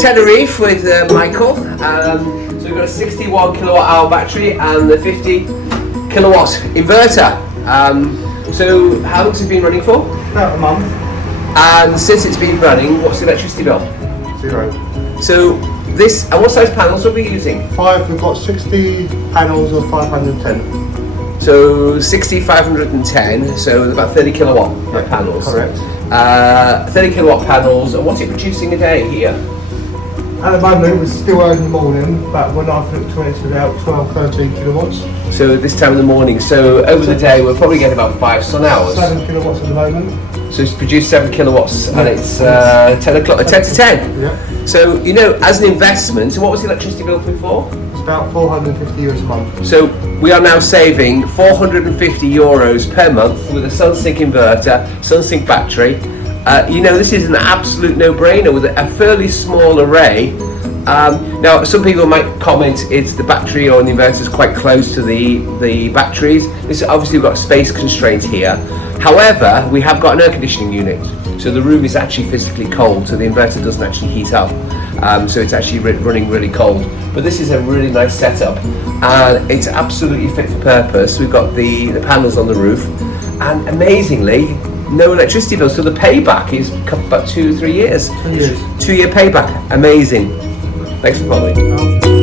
Tenerife with Michael. So we've got a 61 kilowatt hour battery and the 50 kilowatt inverter. So how long has it been running for? About a month. And since it's been running, what's the electricity bill? 0. So this, and what size panels are we using? We've got 60 panels of 510. So 60, 510, so about 30 kilowatt panels. Correct. 30 kilowatt panels, and what's it producing a day here? At the moment, we're still early in the morning, but when I put it, it's about 12, 13 kilowatts. So this time in the morning, so over the day we're probably getting about 5 sun hours. 7 kilowatts at the moment. So it's produced 7 kilowatts and it's 10 o'clock, 10 to 10. Yeah. So, you know, as an investment, so what was the electricity bill for? It's about 450 euros a month. So we are now saving 450 euros per month with a Sunsynk inverter, Sunsynk battery. You know, this is an absolute no-brainer with a fairly small array. Now, some people might comment it's the battery or the inverter is quite close to the batteries. This obviously we've got space constraints here. However, we have got an air conditioning unit, so the room is actually physically cold, so the inverter doesn't actually heat up. So it's actually running really cold. But this is a really nice setup, and it's absolutely fit for purpose. We've got the panels on the roof, and amazingly, no electricity bill. So the payback is about 2 or 3 years. 2 years. 2-year payback. Amazing. Thanks for following.